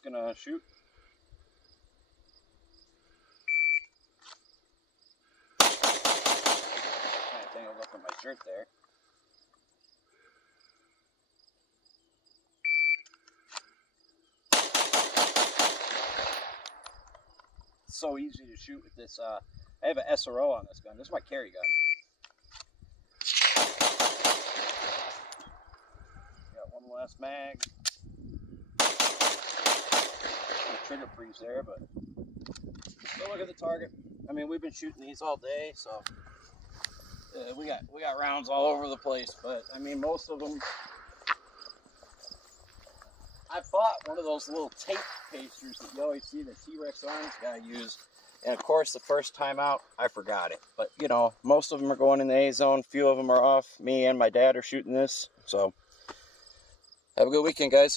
just gonna shoot. Kind of tangled up in my shirt there. It's so easy to shoot with this. I have an SRO on this gun. This is my carry gun. Got one last mag. Trigger freeze there, but still look at the target. I mean, we've been shooting these all day, so we got rounds all over the place. But I mean, most of them. I bought one of those little tape pasters that you always see the T-Rex arms guy use, and of course, the first time out, I forgot it. But you know, most of them are going in the A zone. Few of them are off. Me and my dad are shooting this, so have a good weekend, guys.